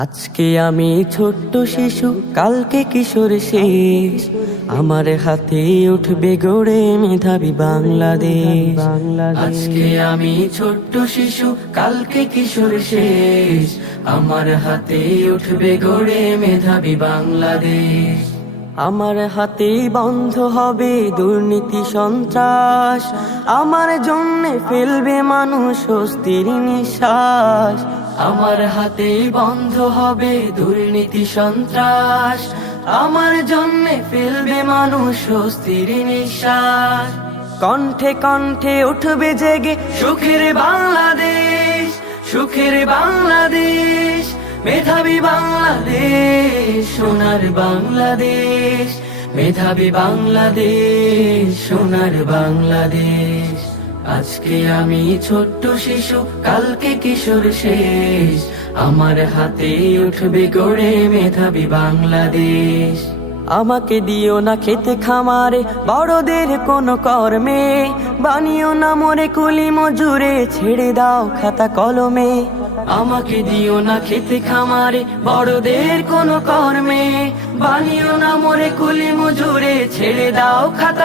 আজকে আমি ছোট্ট শিশু, কালকে কিশোর শেষ। আমার হাতে উঠবে গড়ে মেধাবী বাংলাদেশ। আজকে আমি ছোট্ট শিশু, কালকে কিশোর শেষ। আমার হাতে উঠবে গড়ে মেধাবী বাংলাদেশ। আমার হাতে বন্ধ হবে দুর্নীতি সন্ত্রাস। আমার জন্যে ফেলবে মানুষ স্বস্তির নিঃশ্বাস। আমার হাতে বন্ধ হবে দুর্নীতি সন্ত্রাস। আমার জন্যে ফেলবে মানুষ স্বস্তির নিঃশ্বাস। কণ্ঠে কণ্ঠে উঠবে জেগে সুখের বাংলাদেশ, সুখের বাংলাদেশ, মেধাবী বাংলাদেশ, সোনার বাংলাদেশ, মেধাবী বাংলাদেশ, সোনার বাংলাদেশ। আজকে আমি ছোট্ট শিশু, কালকে কিশোর শেষ। আমার হাতে উঠবে গড়ে মেধাবী বাংলাদেশ। আমাকে দিও না খেতে খামারে বড়দের কোন কর্মে, বানিও না মোরে কুলি মজুরে, ছেড়ে দাও খাতা কলমে। আমাকে দিও না খেতে খামারে বড়দের কোন কর্মে, বানিও না মোরে কুলি মজুরে, ছেড়ে দাও খাতা